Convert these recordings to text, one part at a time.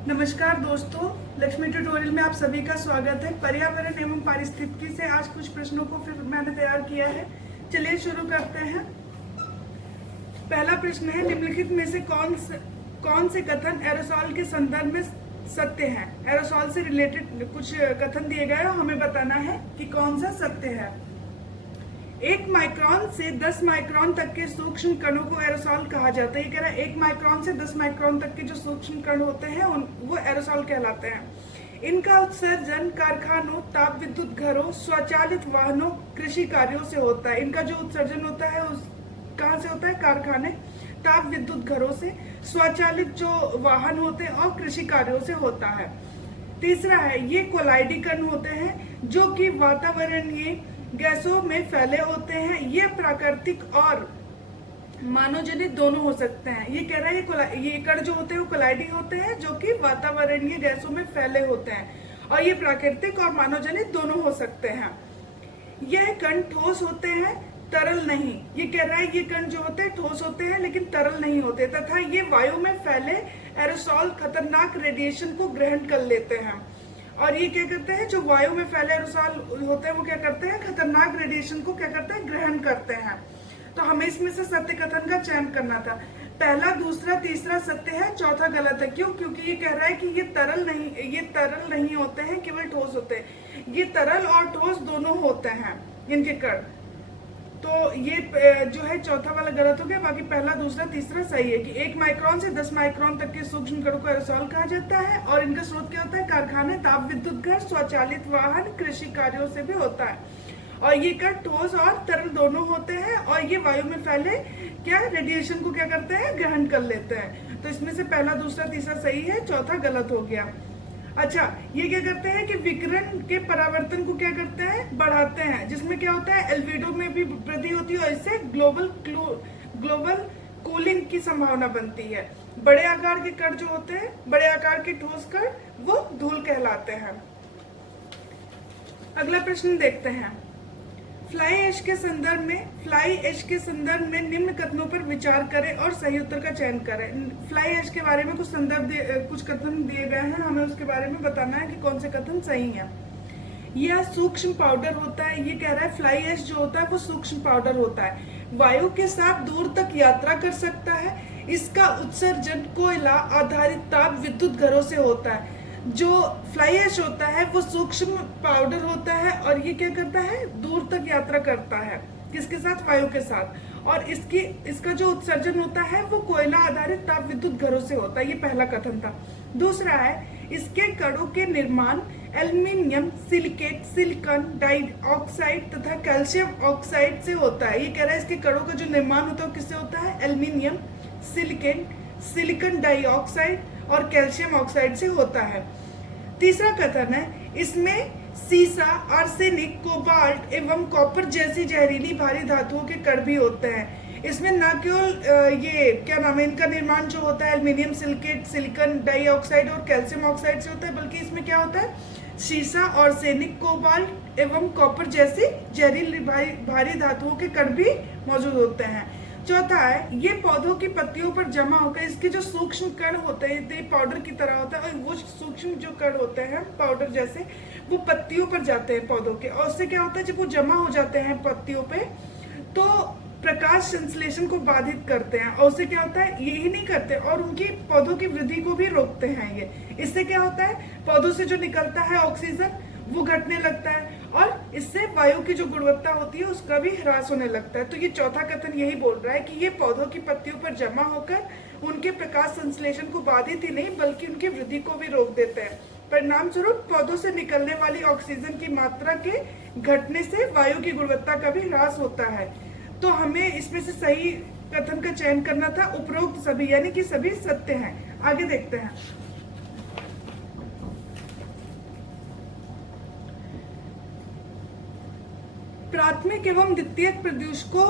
नमस्कार दोस्तों, लक्ष्मी ट्यूटोरियल में आप सभी का स्वागत है। पर्यावरण एवं पारिस्थितिकी से आज कुछ प्रश्नों को फिर मैंने तैयार किया है। चलिए शुरू करते हैं। पहला प्रश्न है, निम्नलिखित में से कौन से कथन एरोसॉल के संदर्भ में सत्य है। एरोसॉल से रिलेटेड कुछ कथन दिए गए हैं, हमें बताना है कि कौन सा सत्य है। 1 माइक्रोन से 10 माइक्रोन तक के सूक्ष्म कणों को एरोसॉल कहा जाता है। ये कह रहा है 1 माइक्रोन से 10 माइक्रोन तक के जो सूक्ष्म कण होते हैं वो एरोसॉल कहलाते हैं। इनका उत्सर्जन कारखानों, ताप विद्युत घरों, स्वचालित वाहनों, कृषि कार्यों से होता है। इनका जो उत्सर्जन होता है कहाँ से होता है? कारखाने, ताप विद्युत घरों से, स्वचालित जो वाहन होते हैं और कृषि कार्यों से होता है। तीसरा है, ये कोलाइडी कण होते हैं जो कि वातावरणीय गैसों में फैले होते हैं। ये प्राकृतिक और मानवजनित दोनों हो सकते हैं। ये कह रहा है ये कण जो होते हैं वो कोलाइडी होते हैं जो कि वातावरणीय गैसों में फैले होते हैं और ये प्राकृतिक और मानवजनित दोनों हो सकते हैं। यह कण ठोस होते हैं, तरल नहीं। ये कह रहा है ये कण जो होते हैं ठोस होते हैं लेकिन तरल नहीं होते, तथा ये वायु में फैले एरोसॉल खतरनाक रेडिएशन को ग्रहण कर लेते हैं। और ये क्या करते हैं, जो वायु में फैले एरोसॉल होते हैं वो क्या करते हैं, खतरनाक रेडिएशन को क्या करते हैं, ग्रहण करते हैं। तो हमें इसमें से सत्य कथन का चयन करना था। पहला, दूसरा, तीसरा सत्य है, चौथा गलत है। क्यों? क्योंकि ये कह रहा है कि ये तरल नहीं होते हैं, केवल ठोस होते हैं। ये तरल और ठोस दोनों होते हैं इनके कण। तो ये जो है चौथा वाला गलत हो गया। बाकी पहला, दूसरा, तीसरा सही है कि 1 माइक्रोन से 10 माइक्रोन तक के सूक्ष्म कणों को एरोसॉल कहा जाता है और इनका स्रोत क्या होता है? कारखाने, ताप विद्युत घर, स्वचालित वाहन, कृषि कार्यों से भी होता है। और ये कण ठोस और तरल दोनों होते हैं और ये वायु में फैले रेडिएशन को क्या करते हैं? ग्रहण कर लेते हैं। तो इसमें से पहला, दूसरा, तीसरा सही है, चौथा गलत हो गया। अच्छा, ये क्या करते हैं कि विकिरण के परावर्तन को क्या करते हैं? बढ़ाते हैं, जिसमें क्या होता है? एल्बिडो में भी वृद्धि होती है और इससे ग्लोबल कूलिंग की संभावना बनती है। बड़े आकार के कण जो होते हैं, बड़े आकार के ठोस कण, वो धूल कहलाते हैं। अगला प्रश्न देखते हैं। फ्लाई ऐश के संदर्भ में निम्न कथनों पर विचार करें और सही उत्तर का चयन करें। फ्लाई ऐश के बारे में कुछ कथन दिए गए हैं, हमें उसके बारे में बताना है कि कौन से कथन सही हैं। यह सूक्ष्म पाउडर होता है। ये कह रहा है फ्लाई ऐश जो होता है वो सूक्ष्म पाउडर होता है, वायु के साथ दूर तक यात्रा कर सकता है। इसका उत्सर्जन कोयला आधारित ताप विद्युत घरों से होता है। जो फ्लाई ऐश होता है वो सूक्ष्म पाउडर होता है और ये क्या करता है? दूर तक यात्रा करता है। किसके साथ? वायु के साथ। और इसका जो उत्सर्जन होता है वो कोयला आधारित ताप विद्युत घरों से होता है। ये पहला कथन था। दूसरा है, इसके कणों के निर्माण एल्यूमीनियम, सिलिकेट, सिलिकॉन डाइऑक्साइड तथा कैल्शियम ऑक्साइड से होता है। ये कह रहा है इसके कणों का जो निर्माण होता है किससे होता है? एल्यूमीनियम, सिलिकेट, सिलिकॉन डाइऑक्साइड और कैल्शियम ऑक्साइड से होता है। तीसरा कथन है, इसमें सीसा, आर्सेनिक, कोबाल्ट एवं कॉपर जैसी जहरीली भारी धातुओं के कण भी होते हैं। इसमें न केवल ये क्या नाम है, इनका निर्माण जो होता है एल्यूमीनियम, सिलिकेट, सिलिकॉन डाइऑक्साइड और कैल्शियम ऑक्साइड से होता है, बल्कि इसमें क्या होता है? सीसा, आर्सेनिक, कोबाल्ट एवं कॉपर जैसी जहरीली भारी धातुओं के कण भी मौजूद होते हैं। चौथा है, ये पौधों की पत्तियों पर जमा होकर इसके जो सूक्ष्म कण होते हैं पाउडर की तरह होता है और वो सूक्ष्म जो कण होते हैं पाउडर जैसे वो पत्तियों पर जाते हैं पौधों के, और उससे क्या होता है? जब वो जमा हो जाते हैं पत्तियों पे तो प्रकाश संश्लेषण को बाधित करते हैं और उससे क्या होता है? यही नहीं करते और उनकी पौधों की वृद्धि को भी रोकते हैं। ये इससे क्या होता है? पौधों से जो निकलता है ऑक्सीजन वो घटने लगता है और इससे वायु की जो गुणवत्ता होती है उसका भी ह्रास होने लगता है। तो ये चौथा कथन यही बोल रहा है कि ये पौधों की पत्तियों पर जमा होकर उनके प्रकाश संश्लेषण को बाधित ही नहीं बल्कि उनकी वृद्धि को भी रोक देते हैं। परिणाम स्वरूप पौधों से निकलने वाली ऑक्सीजन की मात्रा के घटने से वायु की गुणवत्ता का भी ह्रास होता है। तो हमें इसमें से सही कथन का चयन करना था। उपरोक्त सभी यानी कि सभी सत्य हैं। आगे देखते हैं। प्राथमिक एवं द्वितीयक प्रदूषकों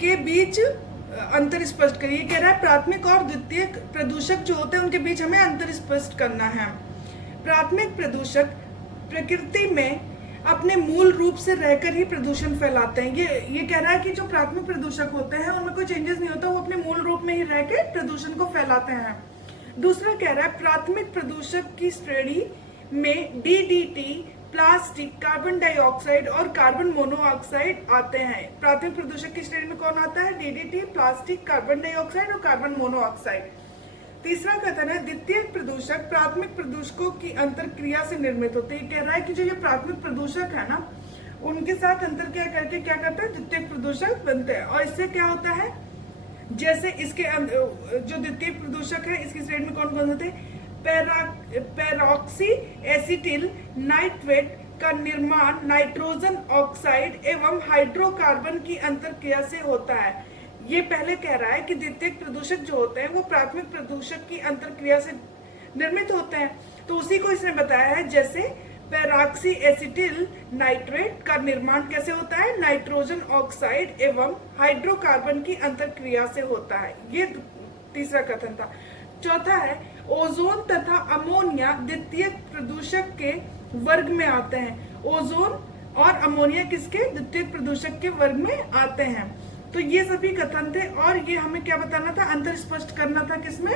के बीच अंतर स्पष्ट करिए। कह रहा है प्राथमिक और द्वितीयक प्रदूषक जो होते हैं उनके बीच हमें अंतर स्पष्ट करना है। प्राथमिक प्रदूषक प्रकृति में अपने मूल रूप से रहकर ही प्रदूषण फैलाते हैं। ये कह रहा है कि जो प्राथमिक प्रदूषक होते हैं उनमें कोई चेंजेस नहीं होता, वो अपने मूल रूप में ही रह के प्रदूषण को फैलाते हैं। दूसरा कह रहा है प्राथमिक प्रदूषक की श्रेणी में डीडीटी, प्लास्टिक, कार्बन डाइऑक्साइड और कार्बन मोनोऑक्साइड आते हैं। प्राथमिक प्रदूषक की श्रेणी में कौन आता है? डीडीटी, प्लास्टिक, कार्बन डाइऑक्साइड और कार्बन मोनोऑक्साइड। तीसरा कथन है द्वितीय प्रदूषक प्राथमिक प्रदूषकों की अंतरक्रिया से निर्मित होते हैं। कह रहा है कि जो ये प्राथमिक प्रदूषक है ना, उनके साथ अंतरक्रिया करके क्या करते हैं? द्वितीय प्रदूषक बनते हैं। और इससे क्या होता है, जैसे इसके जो द्वितीय प्रदूषक है इसकी श्रेणी में कौन कौन होते हैं? पेरोक्सी एसिटिल नाइट्रेट का निर्माण नाइट्रोजन ऑक्साइड एवं हाइड्रोकार्बन की अंतरक्रिया से होता है। ये पहले कह रहा है कि द्वितीय प्रदूषक जो होते हैं वो प्राथमिक प्रदूषक की अंतरक्रिया से निर्मित होते हैं, तो उसी को इसने बताया है। जैसे पेरोक्सी एसिटिल नाइट्रेट का निर्माण कैसे होता है? नाइट्रोजन ऑक्साइड एवं हाइड्रोकार्बन की अंतरक्रिया से होता है। ये तीसरा कथन था। चौथा है ओजोन तथा अमोनिया द्वितीय प्रदूषक के वर्ग में आते हैं। ओजोन और अमोनिया किसके? द्वितीय प्रदूषक के वर्ग में आते हैं। तो ये सभी कथन थे और ये हमें क्या बताना था? अंतर स्पष्ट करना था किसमें?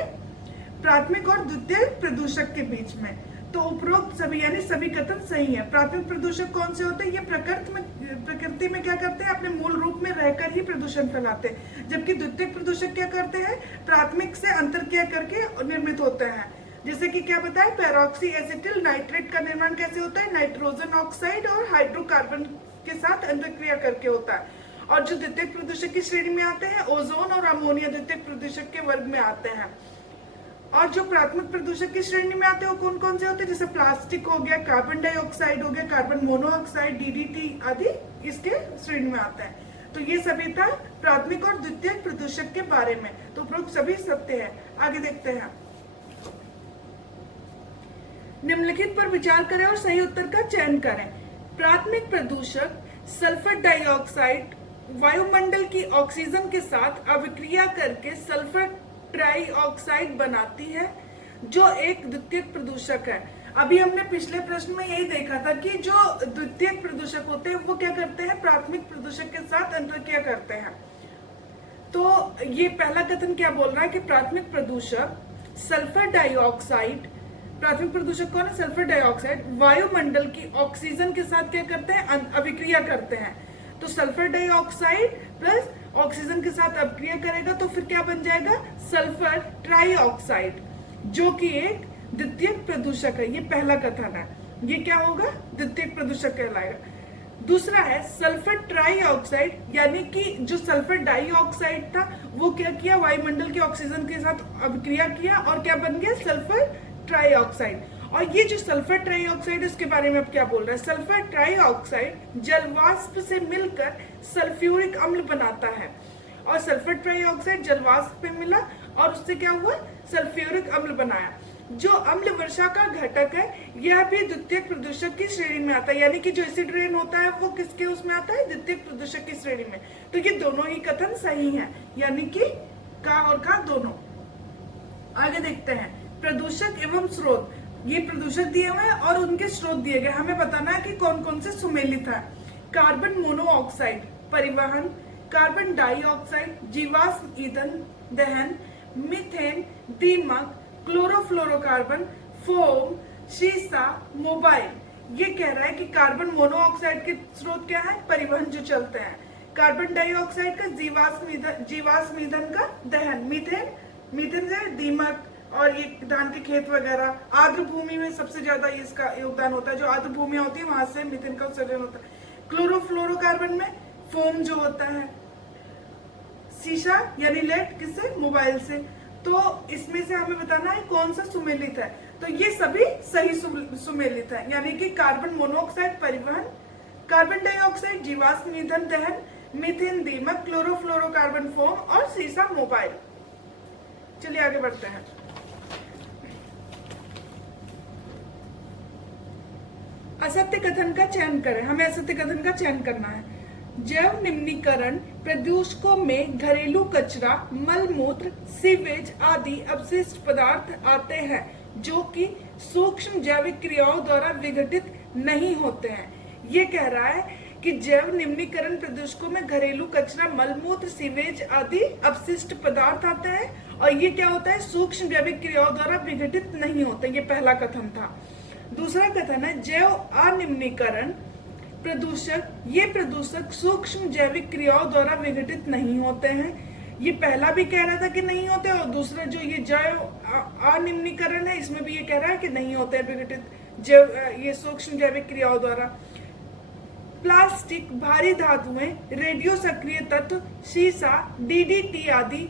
प्राथमिक और द्वितीय प्रदूषक के बीच में। तो उपरोक्त सभी यानी सभी कथन सही है। प्राथमिक प्रदूषक कौन से होते हैं? ये प्रकृति में क्या करते हैं? अपने मूल रूप में रहकर ही प्रदूषण फैलाते हैं। जबकि द्वितीय प्रदूषक क्या करते हैं? प्राथमिक से अंतरक्रिया करके निर्मित होते हैं। जैसे कि क्या बताया? पेरोक्सी एसिटिल नाइट्रेट का निर्माण कैसे होता है? नाइट्रोजन ऑक्साइड और हाइड्रोकार्बन के साथ अंतरक्रिया करके होता है। और जो द्वितीय प्रदूषक की श्रेणी में आते हैं, ओजोन और अमोनिया द्वितीय प्रदूषक के वर्ग में आते हैं। और जो प्राथमिक प्रदूषक की श्रेणी में आते हैं वो कौन कौन से होते हैं? जैसे प्लास्टिक हो गया, कार्बन डाइऑक्साइड हो गया, कार्बन मोनोऑक्साइड, डीडीटी आदि इसके श्रेणी में आते हैं। तो ये सभी था प्राथमिक और द्वितीय प्रदूषक के बारे में। तो उपरोक्त सभी सत्य है। आगे देखते हैं। निम्नलिखित पर विचार करें और सही उत्तर का चयन करें। प्राथमिक प्रदूषक सल्फर डाइऑक्साइड वायुमंडल की ऑक्सीजन के साथ अभिक्रिया करके सल्फर ट्राइऑक्साइड बनाती है, जो एक द्वितीय प्रदूषक है। अभी हमने पिछले प्रश्न में यही देखा था कि जो द्वितीय प्रदूषक होते हैं वो क्या करते हैं? प्राथमिक प्रदूषक के साथ अंतरक्रिया करते हैं। तो ये पहला कथन क्या बोल रहा है कि प्राथमिक प्रदूषक सल्फर डाइऑक्साइड, प्राथमिक प्रदूषक कौन है? सल्फर डाइऑक्साइड वायुमंडल की ऑक्सीजन के साथ क्या करते हैं? अभिक्रिया करते हैं। तो सल्फर डाइऑक्साइड प्लस ऑक्सीजन के साथ अभिक्रिया करेगा तो फिर क्या बन जाएगा? सल्फर ट्राइऑक्साइड, जो कि एक द्वितीय प्रदूषक है। ये पहला कथन है। ये क्या होगा? द्वितीय प्रदूषक कहलाएगा। दूसरा है सल्फर ट्राइऑक्साइड, यानी कि जो सल्फर डाइऑक्साइड था वो क्या किया? वायुमंडल के ऑक्सीजन के साथ अभिक्रिया किया और क्या बन गया? Sulphur trioxide. और ये जो सल्फर ट्राइऑक्साइड है उसके बारे में अब क्या बोल रहा है? सल्फर ट्राइऑक्साइड जलवाष्प से मिलकर सल्फ्यूरिक अम्ल बनाता है। और सल्फर ट्राइऑक्साइड जलवाष्प में मिला और उससे क्या हुआ? सल्फ्यूरिक अम्ल बनाया। जो अम्ल वर्षा का घटक है यह भी द्वितीय प्रदूषक की श्रेणी में आता है। यानी कि जो एसिड रेन होता है वो किसके उसमें आता है? द्वितीय प्रदूषक की श्रेणी में। तो ये दोनों ही कथन सही है, यानी कि का और का दोनों। आगे देखते हैं प्रदूषक एवं स्रोत। ये प्रदूषक दिए हुए हैं और उनके स्रोत दिए गए। हमें बताना है कि कौन कौन से सुमेलित है। कार्बन मोनोऑक्साइड परिवहन, कार्बन डाइऑक्साइड जीवाश्म ईंधन दहन, मीथेन, दीमक, क्लोरोफ्लोरोकार्बन, फोम, शीशा, मोबाइल। ये कह रहा है कि कार्बन मोनोऑक्साइड के स्रोत क्या है? परिवहन जो चलते हैं। कार्बन डाइऑक्साइड का जीवाश्म ईंधन का दहन, मीथेन से दीमक और ये धान के खेत वगैरह। आर्द्र भूमि में सबसे ज्यादा इसका योगदान होता है। जो आर्द्र भूमियां होती है वहां से मीथेन का उत्सर्जन होता है। क्लोरोफ्लोरोकार्बन में फोम जो होता है, शीशा यानी लेड किससे? मोबाइल से। तो इसमें से हमें बताना है कौन सा सुमेलित है। तो ये सभी सही सुमेलित है, यानी कि कार्बन मोनोऑक्साइड परिवहन, कार्बन डाइऑक्साइड जीवाश्म ईंधन दहन, मीथेन दीमक, क्लोरोफ्लोरोकार्बन फोम और शीशा मोबाइल। चलिए आगे बढ़ते हैं। असत्य कथन का चयन करें। हमें असत्य कथन का चयन करना है। जैव निम्नीकरण प्रदूषकों में घरेलू कचरा, मल मूत्र, सीवेज आदि अपशिष्ट पदार्थ आते हैं जो कि सूक्ष्म जैविक क्रियाओं द्वारा विघटित नहीं होते हैं। ये कह रहा है कि जैव निम्नीकरण प्रदूषकों में घरेलू कचरा, मलमूत्र, सीवेज आदि अपशिष्ट पदार्थ आते हैं और ये क्या होता है, सूक्ष्म जैविक क्रियाओं द्वारा विघटित नहीं होते। ये पहला कथन था। दूसरा कथन है जैव अनिम्नीकरण प्रदूषक, ये प्रदूषक सूक्ष्म जैविक क्रियाओं द्वारा विघटित नहीं होते हैं। ये पहला भी कह रहा था कि नहीं होते, और दूसरा जो ये जैव अनिम्नीकरण है इसमें भी ये कह रहा है कि नहीं होते विघटित जैव, ये सूक्ष्म जैविक क्रियाओं द्वारा। प्लास्टिक, भारी धातुएं, रेडियो सक्रिय तत्व, शीशा, डीडीटी आदि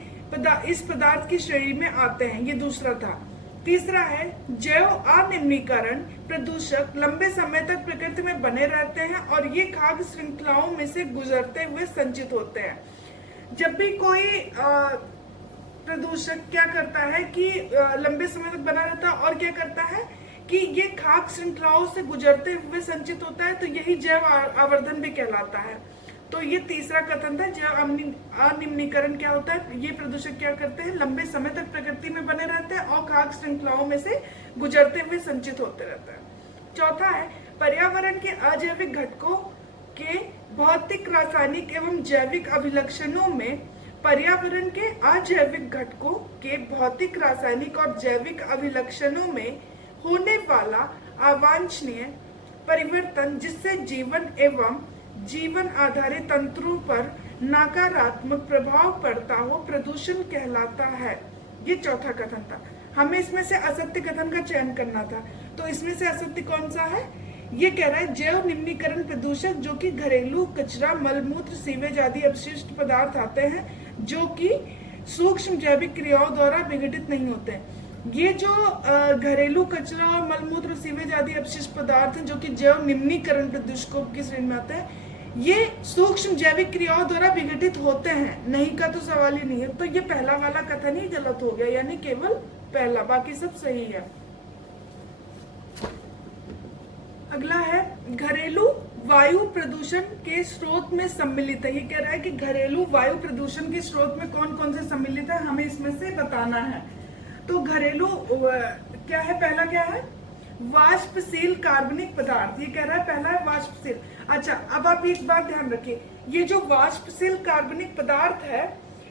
इस पदार्थ की श्रेणी में आते हैं। ये दूसरा था। तीसरा है जैव अनिम्नीकरण प्रदूषक लंबे समय तक प्रकृति में बने रहते हैं और ये खाद्य श्रृंखलाओं में से गुजरते हुए संचित होते हैं। जब भी कोई प्रदूषक क्या करता है कि लंबे समय तक बना रहता है और क्या करता है कि ये खाद्य श्रृंखलाओं से गुजरते हुए संचित होता है, तो यही जैव आवर्धन भी कहलाता है। तो ये तीसरा कथन था। जैव अनिम्नीकरण क्या होता है, ये प्रदूषक क्या करते हैं, लंबे समय तक प्रकृति में बने रहते हैं और खाद्य श्रृंखलाओं में से गुजरते हुए संचित होते रहते हैं। चौथा है पर्यावरण के अजैविक घटकों के भौतिक, रासायनिक एवं जैविक अभिलक्षणों में पर्यावरण के अजैविक घटकों के भौतिक, रासायनिक और जैविक अभिलक्षणों में होने वाला अवांछनीय परिवर्तन जिससे जीवन एवं जीवन आधारित तंत्रों पर नकारात्मक प्रभाव पड़ता हो प्रदूषण कहलाता है। ये चौथा कथन था। हमें इसमें से असत्य कथन का चयन करना था। तो इसमें से असत्य कौन सा है, ये कह रहा है जैव निम्नीकरण प्रदूषक जो कि घरेलू कचरा, मलमूत्र, सीवेज आदि अपशिष्ट पदार्थ आते हैं जो कि सूक्ष्म जैविक क्रियाओं द्वारा विघटित नहीं होते हैं। ये जो घरेलू कचरा और मलमूत्र, सीवेज आदि अपशिष्ट पदार्थ हैं जो कि जैव निम्नीकरण प्रदूषकों की श्रेणी में आते हैं, ये सूक्ष्म जैविक क्रियाओं द्वारा विघटित होते हैं। नहीं का तो सवाल ही नहीं है। तो ये पहला वाला कथन ही गलत हो गया, यानी केवल पहला, बाकी सब सही है। अगला है घरेलू वायु प्रदूषण के स्रोत में सम्मिलित है। ये कह रहा है कि घरेलू वायु प्रदूषण के स्रोत में कौन कौन से सम्मिलित है, हमें इसमें से बताना है। तो घरेलू क्या है, पहला क्या है, वाष्पशील कार्बनिक पदार्थ। ये कह रहा है पहला है वाष्पशील। अच्छा, अब आप एक बात ध्यान रखिए, ये जो वाष्पशील कार्बनिक पदार्थ है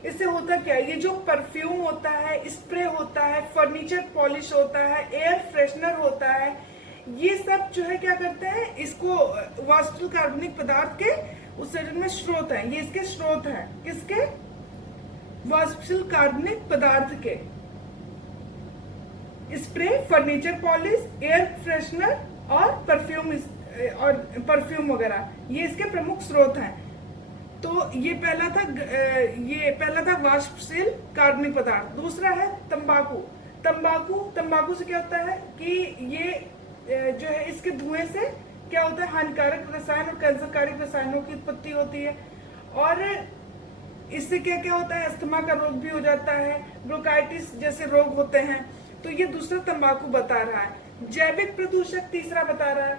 इससे होता क्या है, ये जो परफ्यूम होता है, स्प्रे होता है, फर्नीचर पॉलिश होता है, एयर फ्रेशनर होता है, ये सब जो है क्या करते हैं, इसको वाष्पशील कार्बनिक पदार्थ के उत्सर्जन में स्रोत है। ये इसके स्रोत हैं, किसके, वाष्पशील कार्बनिक पदार्थ के। Spray, furniture polish, air freshener और परफ्यूम वगैरह, ये इसके प्रमुख स्रोत हैं। तो ये पहला था वाष्पशील कार्बनिक पदार्थ। दूसरा है तंबाकू। तंबाकू से क्या होता है कि ये जो है इसके धुएं से क्या होता है, हानिकारक रसायन और कैंसरकारी रसायनों की उत्पत्ति होती है और इससे क्या क्या होता है, अस्थमा का रोग भी हो जाता है, ब्रोंकाइटिस जैसे रोग होते हैं। तो ये दूसरा तंबाकू बता रहा है। जैविक प्रदूषक तीसरा बता रहा है।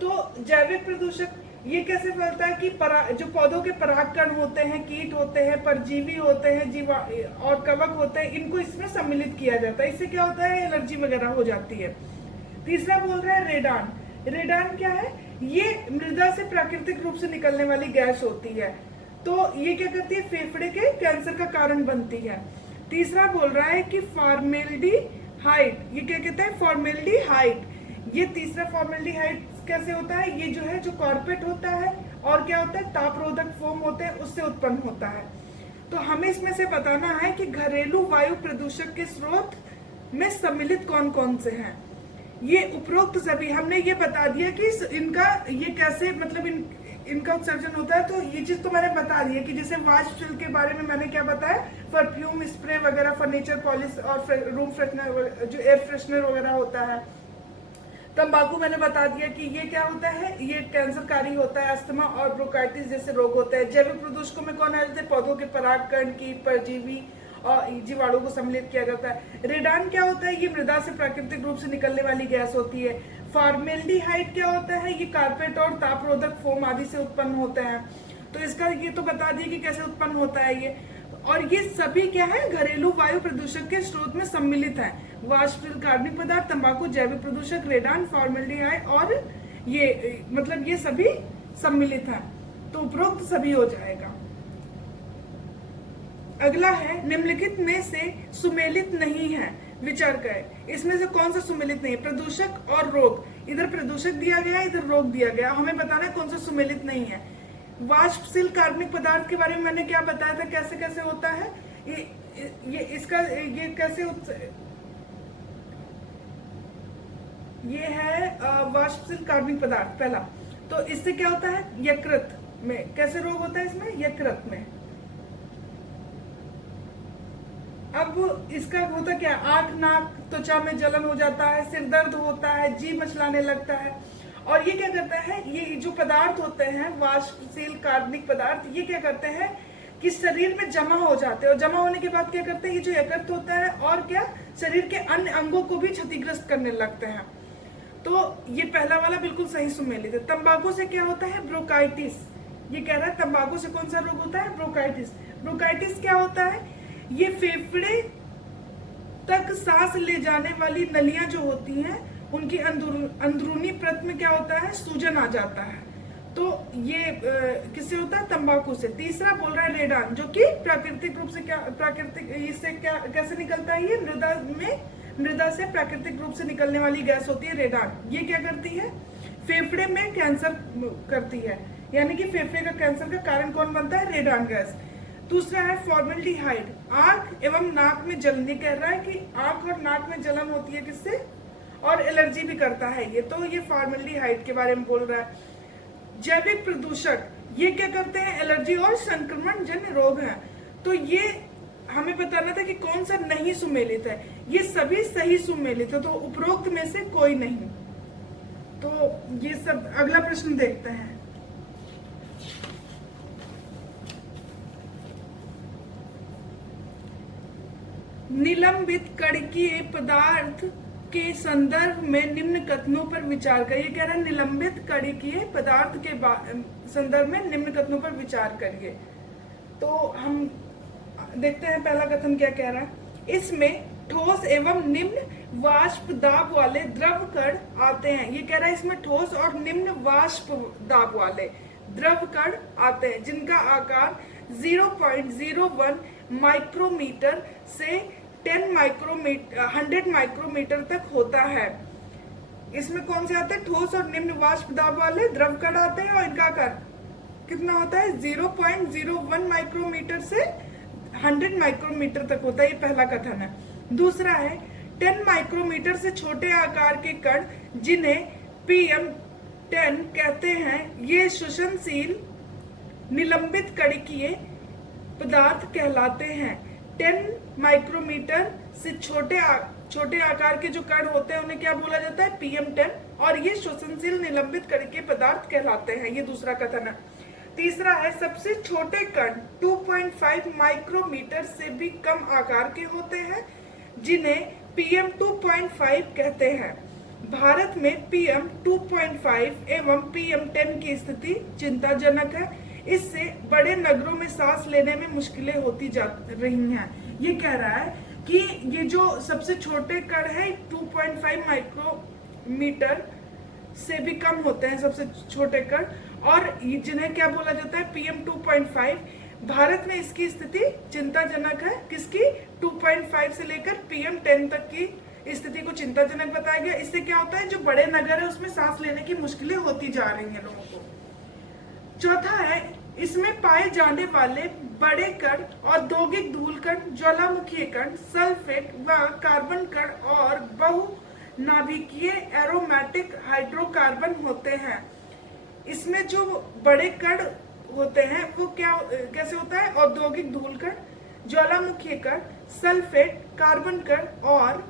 तो जैविक प्रदूषक ये कैसे फैलता है कि जो पौधों के परागकण होते हैं, कीट होते हैं, परजीवी होते हैं, और कवक होते हैं, इनको इसमें सम्मिलित किया जाता है। इससे क्या होता है, एलर्जी वगैरह हो जाती है। तीसरा बोल रहा है रेडान। रेडान क्या है, ये मृदा से प्राकृतिक रूप से निकलने वाली गैस होती है। तो ये क्या करती है, फेफड़े के कैंसर का कारण बनती है। तीसरा बोल रहा है कि फॉर्मेल्डिहाइड। ये क्या कहता है, फॉर्मेल्डिहाइड। ये तीसरा फॉर्मेल्डिहाइड कैसे होता है, ये जो है जो कार्पेट होता है और क्या होता है, तापरोधक फोम होते हैं, उससे उत्पन्न होता है। तो हमें इसमें से बताना है कि घरेलू वायु प्रदूषक के स्रोत में सम्मिलित कौन कौन से हैं। ये उपरोक्त सभी हमने ये बता दिया कि इनका ये कैसे मतलब इनका उत्सर्जन होता है। तो ये चीज तो मैंने बता दी है कि जैसे वाष्पशील के बारे में मैंने क्या बताया, परफ्यूम, स्प्रे वगैरह, फर्नीचर पॉलिश और रूम फ्रेशनर, जो एयर फ्रेशनर वगैरह होता है। तंबाकू मैंने बता दिया कि ये क्या होता है, ये कैंसरकारी होता है, अस्थमा और ब्रोंकाइटिस जैसे रोग होते हैं। जैविक प्रदूषकों में कौन आ जाते हैं, पौधों के परागकण, कीट, परजीवी और जीवाणु को सम्मिलित किया जाता है। रेडान क्या होता है, ये मृदा से प्राकृतिक रूप से निकलने वाली गैस होती है। फॉर्मेल्डिहाइड क्या होता है, ये कार्पेट और तापरोधक फोम आदि से उत्पन्न होते हैं। तो इसका ये तो बता दिया कि कैसे उत्पन्न होता है ये। और ये सभी क्या है, घरेलू वायु प्रदूषक के स्रोत में सम्मिलित है। वाष्पशील कार्बनिक पदार्थ, तंबाकू, जैविक प्रदूषक, रेडान, फॉर्मेल्डिहाइड और ये मतलब ये सभी सम्मिलित है, तो उपरोक्त सभी हो जाएगा। अगला है निम्नलिखित में से सुमेलित नहीं है, विचार करें। इसमें से कौन सा सुमेलित नहीं है? प्रदूषक और रोग। इधर प्रदूषक दिया गया, इधर रोग दिया गया, हमें बताना है कौन सा सुमेलित नहीं है। वाष्पशील कार्बनिक पदार्थ के बारे में मैंने क्या बताया था, कैसे कैसे होता है ये कैसे ये है वाष्पशील कार्बनिक पदार्थ पहला। तो इससे क्या होता है? यकृत में कैसे रोग होता है? इसमें यकृत में। अब इसका होता क्या? आंख, नाक, त्वचा में जलन हो जाता है, सिर दर्द होता है, जी मचलाने लगता है। और ये क्या करता है? ये जो पदार्थ होते हैं वाष्पशील कार्बनिक पदार्थ, ये क्या करते हैं कि शरीर में जमा हो जाते हैं, और जमा होने के बाद क्या करते हैं? ये जो यकृत होता है और क्या शरीर के अन्य अंगों को भी क्षतिग्रस्त करने लगते हैं। तो ये पहला वाला बिल्कुल सही सुमेलित है। तंबाकू से क्या होता है? ब्रोंकाइटिस। ये कह रहा है तंबाकू से कौन सा रोग होता है? ब्रोंकाइटिस। ब्रोंकाइटिस क्या होता है? ये फेफड़े तक सांस ले जाने वाली नलियां जो होती हैं उनकी अंदरूनी परत में क्या होता है? सूजन आ जाता है। तो ये किससे होता है? तंबाकू से। तीसरा बोल रहा है रेडान, जो कि प्राकृतिक रूप से इससे कैसे निकलता है? ये मृदा से प्राकृतिक रूप से निकलने वाली गैस होती है रेडान। ये क्या करती है? फेफड़े में कैंसर करती है, यानी कि फेफड़े का कैंसर का कारण कौन बनता है? Radon gas. दूसरा है फॉर्मल्डिहाइड, आंख एवं नाक में जलन। ये कह रहा है कि आंख और नाक में जलन होती है, किससे? और एलर्जी भी करता है ये। तो ये फॉर्मल्डिहाइड के बारे में बोल रहा है। जैविक प्रदूषक, ये क्या करते हैं? एलर्जी और संक्रमण जन्य रोग हैं। तो ये हमें बताना था कि कौन सा नहीं सुमेलित है। ये सभी सही सुमेलित है, तो उपरोक्त में से कोई नहीं। तो ये सब। अगला प्रश्न देखते हैं। निलंबित कणकीय पदार्थ के संदर्भ में निम्न कथनों पर विचार करिए। कह रहा है निलंबित कणकीय पदार्थ के संदर्भ में निम्न कथनों पर विचार करिए। तो हम देखते हैं पहला कथन क्या कह रहा है। इसमें ठोस एवं निम्न वाष्प दाब वाले द्रव कण आते हैं। ये कह रहा है इसमें ठोस और निम्न वाष्प दाब वाले द्रव कण आते हैं, जिनका आकार 0.01 माइक्रोमीटर से 100 माइक्रोमीटर तक होता है। इसमें कौन से आते हैं? ठोस और निम्न वाष्प दाब वाले द्रव कण आते हैं, और इनका आकार कितना होता है? 0.01 माइक्रोमीटर से 100 माइक्रोमीटर तक होता है। ये पहला कथन है। दूसरा है 10 माइक्रोमीटर से छोटे आकार के कण, जिन्हें PM10 कहते हैं, ये श्वसनशील निलंबित कणकीय पदार्थ कहलाते हैं। 10 माइक्रोमीटर से छोटे आकार के जो कण होते हैं उन्हें क्या बोला जाता है? PM10, और ये श्वसनशील निलंबित कणकीय पदार्थ कहलाते हैं। ये दूसरा कथन है। तीसरा है सबसे छोटे कण 2.5 माइक्रोमीटर से भी कम आकार के होते हैं, जिन्हें PM2.5 कहते हैं। भारत में PM2.5 एवं PM10 की स्थिति चिंताजनक है। इससे बड़े नगरों में सांस लेने में मुश्किलें होती जा रही हैं। ये कह रहा है कि ये जो सबसे छोटे कण है 2.5 माइक्रोमीटर से भी कम होते हैं सबसे छोटे कण, और जिन्हें क्या बोला जाता है? PM2.5। भारत में इसकी स्थिति चिंताजनक है। किसकी? 2.5 से लेकर PM10 तक की स्थिति को चिंताजनक बताया गया। इससे क्या होता है? जो बड़े नगर है उसमें सांस लेने की मुश्किलें होती जा रही हैं लोगों को। चौथा है इसमें पाए जाने वाले बड़े कण औद्योगिक धूल कण, ज्वालामुखी कण, सल्फेट व कार्बन कण और बहुनाभिकीय एरोमेटिक हाइड्रोकार्बन होते हैं। इसमें जो बड़े कण होते हैं वो कैसे होता है? औद्योगिक धूल कण, ज्वालामुखी कण, सल्फेट, कार्बन कण और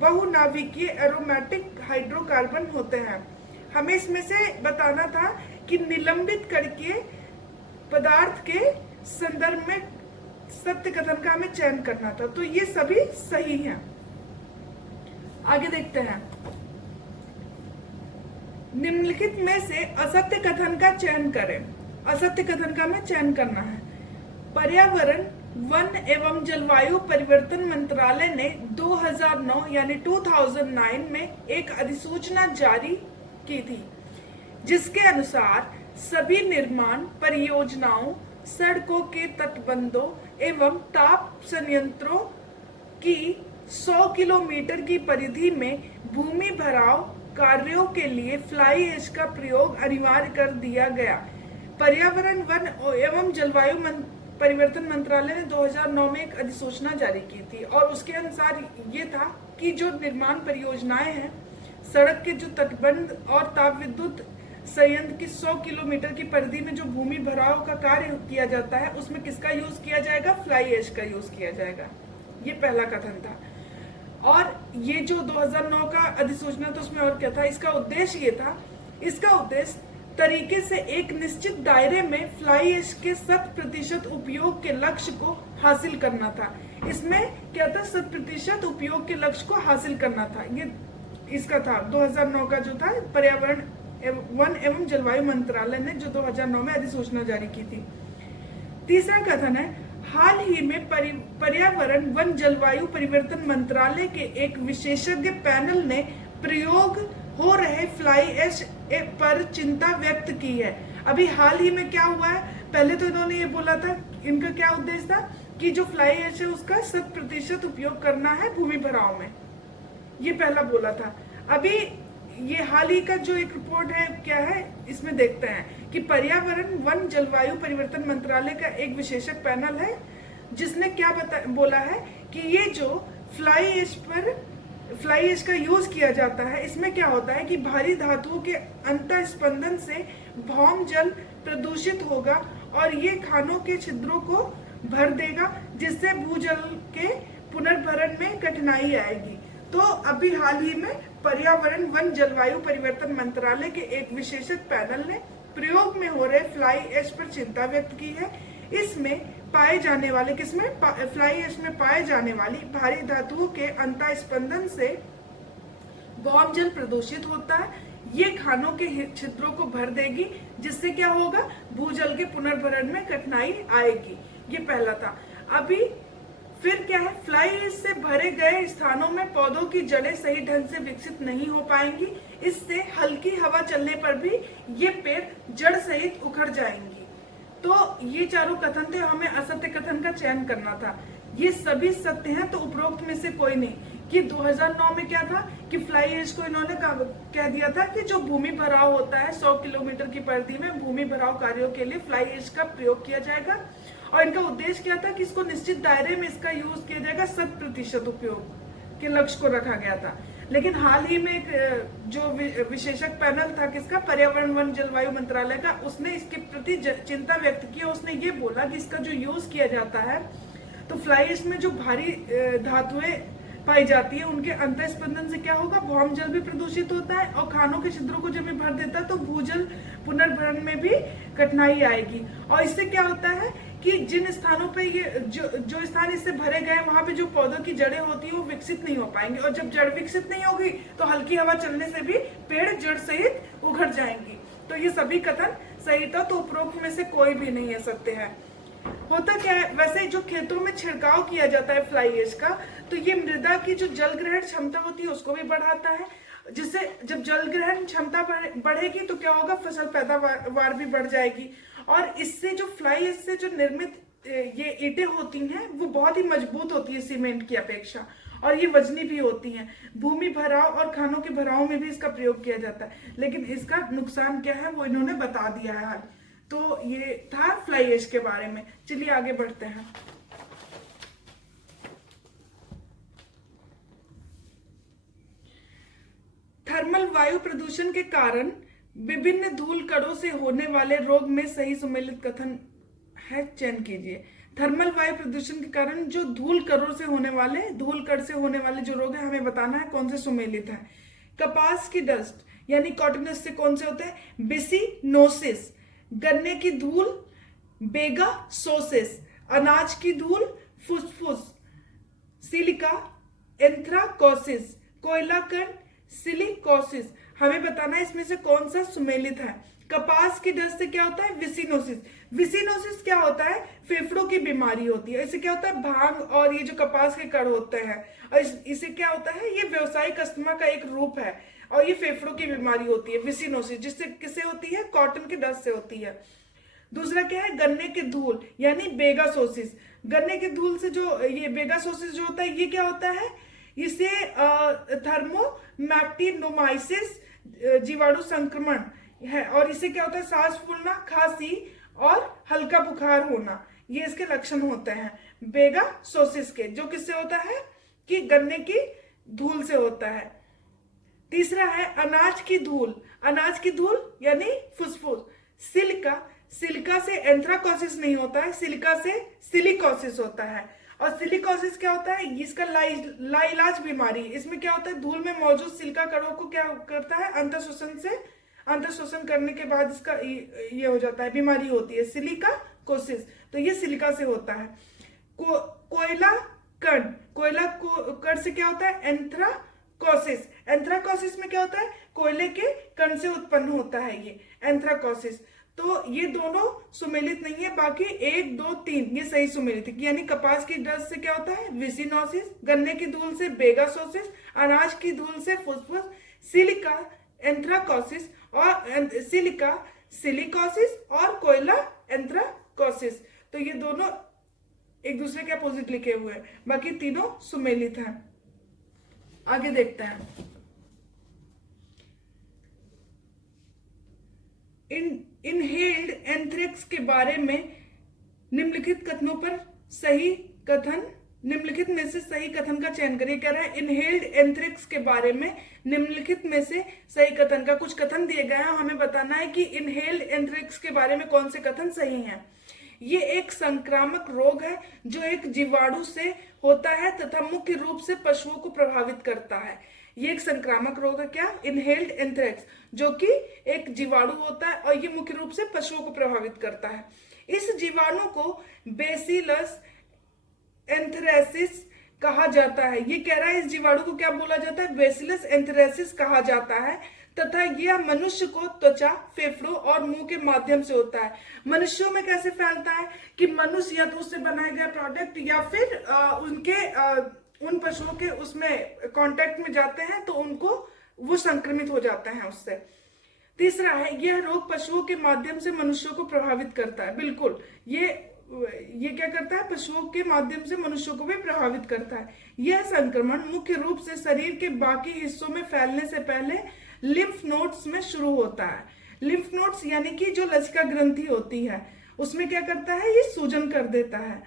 बहुनाभिकीय एरोमेटिक हाइड्रोकार्बन होते हैं। हमें इसमें से बताना था कि निलंबित कणकीय पदार्थ के संदर्भ में सत्य कथन का हमें चयन करना था। तो ये सभी सही हैं। आगे देखते हैं। निम्नलिखित में से असत्य कथन का चयन करें। असत्य कथन का हमें चयन करना है। पर्यावरण, वन एवं जलवायु परिवर्तन मंत्रालय ने 2009 यानी 2009 में एक अधिसूचना जारी की थी, जिसके अनुसार सभी निर्माण परियोजनाओं, सड़कों के तटबंधों एवं ताप संयंत्रों की 100 किलोमीटर की परिधि में भूमि भराव कार्यों के लिए फ्लाई ऐश का प्रयोग अनिवार्य कर दिया गया। पर्यावरण, वन एवं जलवायु परिवर्तन मंत्रालय ने 2009 में एक अधिसूचना जारी की थी और उसके अनुसार ये था कि जो निर्माण परियोजनाएं हैं, सड़क के जो तटबंध और ताप विद्युत संयंत्र की 100 किलोमीटर की परिधि में जो भूमि भराव का कार्य किया जाता है, उसमें किसका यूज किया जाएगा? फ्लाई ऐश का यूज किया जाएगा। ये पहला कथन था। और ये जो 2009 का अधिसूचना था, उसमें और क्या था? इसका उद्देश्य ये था, इसका उद्देश्य तरीके से एक निश्चित दायरे में फ्लाई ऐश के 100% उपयोग के लक्ष्य को हासिल करना था। इसमें क्या था? 100% उपयोग के लक्ष्य को हासिल करना था। ये इसका था 2009 का जो था पर्यावरण, वन एवं जलवायु मंत्रालय ने जो 2009 में अधिसूचना जारी की थी। तीसरा कथन है, हाल ही में पर्यावरण, वन, जलवायु परिवर्तन मंत्रालय के एक विशेषज्ञ पैनल ने प्रयोग हो रहे फ्लाई ऐश पर चिंता व्यक्त की है। अभी हाल ही में क्या हुआ है? पहले तो इन्होंने ये बोला था, इनका क्या उद्देश्य था कि जो फ्लाई ऐश है उसका 100% उपयोग करना है भूमि भराव में, ये पहला बोला था। अभी ये हाल ही का जो एक रिपोर्ट है, क्या है इसमें देखते हैं कि पर्यावरण, वन, जलवायु परिवर्तन मंत्रालय का एक विशेषज्ञ पैनल है जिसने क्या बोला है कि ये जो फ्लाई ऐश का यूज किया जाता है, इसमें क्या होता है कि भारी धातुओं के अंतःस्पंदन से भौम जल प्रदूषित होगा और ये खानों के छिद्रों को भर देगा, जिससे भूजल के पुनर्भरण में कठिनाई आएगी। तो अभी हाल ही में पर्यावरण, वन, जलवायु परिवर्तन मंत्रालय के एक विशेषज्ञ पैनल ने प्रयोग में हो रहे फ्लाई ऐश पर चिंता व्यक्त की है। इसमें पाए जाने वाले, किसमें? फ्लाई ऐश में पाए जाने वाली भारी धातुओं के अंतःस्पंदन से भौम जल प्रदूषित होता है, ये खानों के छिद्रों को भर देगी, जिससे क्या होगा? भूजल के पुनर्भरण में कठिनाई आएगी। ये पहला था। अभी फिर क्या है? फ्लाई ऐश से भरे गए स्थानों में पौधों की जड़ें सही ढंग से विकसित नहीं हो पाएंगी। इससे हल्की हवा चलने पर भी ये पेड़ जड़ सहित उखड़ जाएंगी। तो ये चारों कथन थे, हमें असत्य कथन का चयन करना था। ये सभी सत्य हैं, तो उपरोक्त में से कोई नहीं। कि 2009 में क्या था कि फ्लाई ऐश को इन्होंने कह दिया था कि जो भूमि भराव होता है 100 किलोमीटर की परिधि में, भूमि भराव कार्यों के लिए फ्लाई ऐश का प्रयोग किया जाएगा। और इनका उद्देश्य क्या था कि इसको निश्चित दायरे में इसका यूज किया जाएगा, 100% उपयोग के लक्ष्य को रखा गया था। लेकिन हाल ही में एक जो विशेषज्ञ पैनल था, किसका? पर्यावरण, वन, जलवायु मंत्रालय का, उसने इसके प्रति चिंता व्यक्त की। उसने ये बोला कि इसका जो यूज किया जाता है, तो फ्लाई ऐश में जो भारी धातुएं पाई जाती है, उनके अंतःस्पंदन से क्या होगा? भौम जल भी प्रदूषित होता है और खानों के छिद्रों को जब ये भर देता है तो भूजल पुनर्भरण में भी कठिनाई आएगी। और इससे क्या होता है कि जिन स्थानों पे ये जो स्थान इससे भरे गए, वहां पे जो पौधों की जड़ें होती है वो विकसित नहीं हो पाएंगी, और जब जड़ विकसित नहीं होगी तो हल्की हवा चलने से भी पेड़ जड़ सहित उखड़ जाएंगी। तो ये सभी कथन सही था, तो उपरोक्त में से कोई भी नहीं है सत्य है। होता क्या है? वैसे जो खेतों में छिड़काव किया जाता है फ्लाई ऐश का, तो ये मृदा की जो जल ग्रहण क्षमता होती है उसको भी बढ़ाता है, जिससे जब जल ग्रहण क्षमता बढ़ेगी तो क्या होगा? फसल पैदावार भी बढ़ जाएगी। और इससे जो फ्लाई ऐश से जो निर्मित ये ईंटें होती हैं वो बहुत ही मजबूत होती है सीमेंट की अपेक्षा, और ये वजनी भी होती हैं। भूमि भराव और खानों के भराव में भी इसका प्रयोग किया जाता है, लेकिन इसका नुकसान क्या है वो इन्होंने बता दिया है। तो ये था फ्लाई ऐश के बारे में। चलिए आगे बढ़ते हैं। थर्मल वायु प्रदूषण के कारण विभिन्न धूल कणों से होने वाले रोग में सही सुमेलित कथन है, चयन कीजिए। थर्मल वायु प्रदूषण के कारण जो धूल कण से होने वाले जो रोग है, हमें बताना है कौन से सुमेलित है। कपास की डस्ट यानी कॉटनस से कौन से होते हैं? बिसिनोसिस। गन्ने की धूल बेगासोसिस। अनाज की धूल फुसफुस। Silica anthracosis. कोयला कण सिलिकोसिस। हमें बताना है इसमें से कौन सा सुमेलित है। कपास की डस्ट से क्या होता है? विसिनोसिस। विसिनोसिस क्या होता है? फेफड़ों की बीमारी होती है। इससे क्या होता है? भांग और ये जो कपास के कण होते हैं, और इसे क्या होता है? ये व्यावसायिक अस्थमा का एक रूप है। और ये फेफड़ों की बीमारी होती है विसिनोसिस, जिससे किससे होती है, कॉटन के डस्ट से होती है। दूसरा क्या है, गन्ने के धूल यानी बेगासोसिस। गन्ने के धूल से जो ये बेगासोसिस जो होता है, ये क्या होता है, इसे थर्मोमैक्टिनोमाइसिस जीवाणु संक्रमण है, और इससे क्या होता है, सांस फूलना, खांसी और हल्का बुखार होना, ये इसके लक्षण होते हैं बेगासोसिस के, जो किससे होता है कि गन्ने की धूल से होता है। तीसरा है अनाज की धूल। अनाज की धूल यानी फुसफुस। सिलिका से एंथ्राकोसिस नहीं होता है, सिलिका से सिलिकोसिस होता है। और सिलिकोसिस क्या होता है, इसका लाइलाज बीमारी। इसमें क्या होता है, धूल में मौजूद सिलिका कणों को क्या करता है, अंतःशोषण करने के बाद इसका ये हो जाता है, बीमारी होती है सिलिकाकोसिस। तो ये सिलिका से होता है। कोयला कण से क्या होता है, एंथ्राकोसिस। एंथ्राकोसिस में क्या होता है, कोयले के कण से उत्पन्न होता है ये एंथ्राकोसिस। तो ये दोनों सुमेलित नहीं है, बाकी 1, 2, 3 ये सही सुमेलित है। यानी कपास की डस्ट से क्या होता है, विसिनोसिस, गन्ने की धूल से बेगासोसिस, अनाज की धूल से फुसफुस, सिलिका एंथ्राकोसिस और सिलिका सिलिकोसिस और कोयला एंथ्राकोसिस। तो ये दोनों एक दूसरे के अपोजिट लिखे हुए हैं, बाकी तीनों सुमेलित हैं। आगे देखते हैं। इनहेल्ड एंथ्रेक्स के बारे में निम्नलिखित कथनों पर सही कथन, निम्नलिखित में से सही कथन का चयन करिए। कह रहा है इनहेल्ड एंथ्रेक्स के बारे में निम्नलिखित में से सही कथन का, कुछ कथन दिए गए हैं, हमें बताना है कि इनहेल्ड एंथ्रेक्स के बारे में कौन से कथन सही हैं। ये एक संक्रामक रोग है जो एक जीवाणु से होता है तथा मुख्य रूप से पशुओं को प्रभावित करता है। ये एक संक्रामक रोग है, क्या, इनहेल्ड एंथ्रेक्स, जो कि एक जीवाणु होता है और ये मुख्य रूप से पशुओं को प्रभावित करता है। इस जीवाणु को बेसिलस एंथ्रेसिस कहा जाता है। ये कह रहा है इस जीवाणु को क्या बोला जाता है, बेसिलस एंथ्रेसिस कहा जाता है तथा यह मनुष्य को त्वचा, फेफड़ों और मुंह के माध्यम से होता है। मनुष्यों में कैसे फैलता है कि मनुष्य या तो उससे बनाए गए प्रोडक्ट या फिर उन पशुओं के उसमें कांटेक्ट में जाते हैं तो उनको वो संक्रमित हो जाते हैं उससे। तीसरा है यह रोग पशुओं के माध्यम से मनुष्यों को प्रभावित करता है। बिल्कुल, ये क्या करता है, पशुओं के माध्यम से मनुष्यों को भी प्रभावित करता है। यह संक्रमण मुख्य रूप से शरीर के बाकी हिस्सों में फैलने से पहले लिम्फ नोड्स में शुरू होता है। लिम्फ नोड्स यानी कि जो लसिका ग्रंथि होती है उसमें क्या करता है, ये सूजन कर देता है।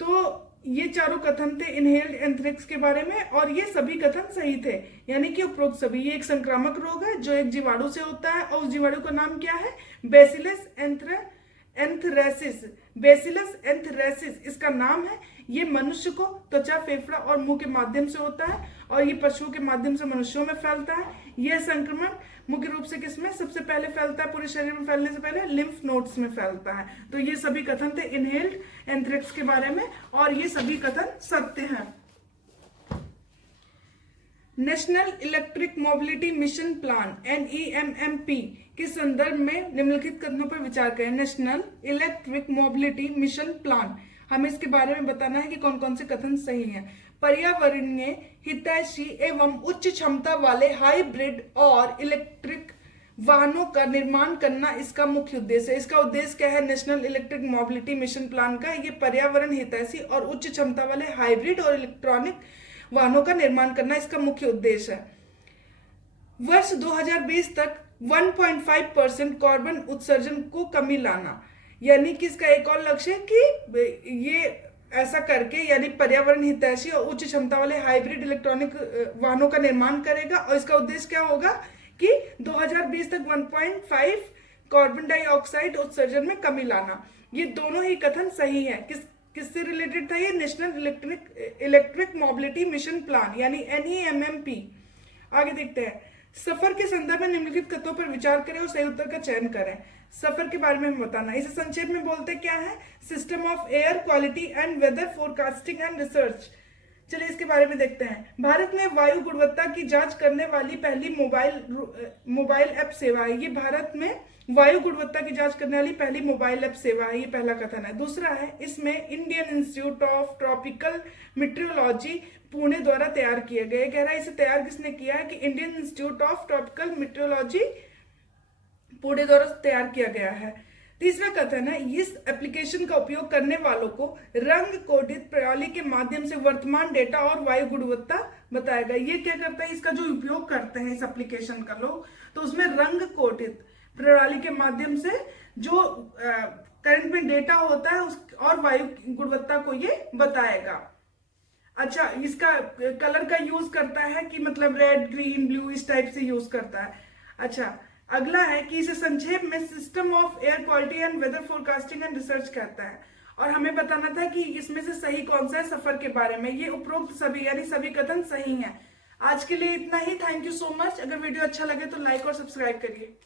तो ये चारों कथन थे इनहेल्ड एंथ्रेक्स के बारे में और ये सभी कथन सही थे, यानी कि उपरोक्त सभी। ये एक संक्रामक रोग है जो एक जीवाणु से होता है और उस जीवाणु का नाम क्या है, बेसिलस एंथ्रेसिस। बेसिलस एंथ्रेसिस इसका नाम है। ये मनुष्य को त्वचा, फेफड़ा और मुंह के माध्यम से होता है और ये पशुओं के माध्यम से मनुष्यों में फैलता है। यह संक्रमण मुख्य रूप से किसमें सबसे पहले फैलता है, पूरे शरीर में फैलने से पहले लिम्फ नोड्स में फैलता है। तो ये सभी कथन थे इनहेल्ड एंथ्रेक्स के बारे में और ये सभी कथन सत्य हैं। National electric mobility mission plan NEMMP के संदर्भ में निम्नलिखित कथनों पर विचार करें। National electric mobility mission plan, हमें इसके बारे में बताना है कि कौन कौन से कथन सही हैं। पर्यावरणीय, हितैषी एवं उच्च क्षमता वाले हाइब्रिड और इलेक्ट्रिक वाहनों का निर्माण करना इसका मुख्य उद्देश्य है। इसका उद्देश्य क्या है national electric mobility mission plan का, ये पर्यावरण हितैषी और उच्च क्षमता वाले हाइब्रिड और इलेक्ट्रॉनिक वाहनों का निर्माण करना इसका मुख्य उद्देश्य है। वर्ष 2020 तक 1.5% कार्बन उत्सर्जन को कमी लाना, यानी कि इसका एक और लक्ष्य है कि ये ऐसा करके, यानी पर्यावरण हितैषी और उच्च क्षमता वाले हाइब्रिड इलेक्ट्रॉनिक वाहनों का निर्माण करेगा और इसका उद्देश्य क्या होगा कि 2020 तक 1.5 कार्बन डाइऑक्साइड उत्सर्जन में कमी लाना। ये दोनों ही कथन सही है। किससे रिलेटेड था ये, national electric mobility mission plan यानी NEMMP। आगे देखते हैं। सफर के संदर्भ में निम्नलिखित कथनों पर विचार करें और सही उत्तर का चयन करें। सफर के बारे में हमें बताना, इसे संक्षेप में बोलते क्या है, system of air quality and weather forecasting and research. चलिए इसके बारे में देखते हैं। भारत में वायु गुणवत्ता की जांच करने वाली पहली मोबाइल ऐप सेवा है। ये भारत में वायु गुणवत्ता की जांच करने वाली पहली मोबाइल ऐप सेवा है, ये पहला कथन है। दूसरा है, इसमें Indian institute of tropical metrology Pune द्वारा तैयार किया गया। कह रहा है इसे तैयार किसने किया है कि Indian institute of tropical metrology Pune द्वारा तैयार किया गया है। तीसरा कथन है, इस एप्लीकेशन का उपयोग करने वालों को रंग कोडित प्रणाली के माध्यम से वर्तमान डेटा और वायु गुणवत्ता बताएगा। ये क्या करता है, इसका जो उपयोग करते हैं इस एप्लीकेशन का लोग, तो उसमें रंग कोडित प्रणाली के माध्यम से जो करंट में डेटा होता है उस और वायु गुणवत्ता को ये बताएगा। अच्छा, इसका कलर का यूज करता है कि मतलब रेड, ग्रीन, ब्लू इस टाइप से यूज करता है। अच्छा, अगला है कि इसे संक्षेप में system of air quality and weather forecasting and research कहता है। और हमें बताना था कि इसमें से सही कौन सा है सफर के बारे में। ये उपरोक्त सभी यानी सभी कथन सही हैं। आज के लिए इतना ही। Thank you so much. अगर वीडियो अच्छा लगे तो लाइक और सब्सक्राइब करिए।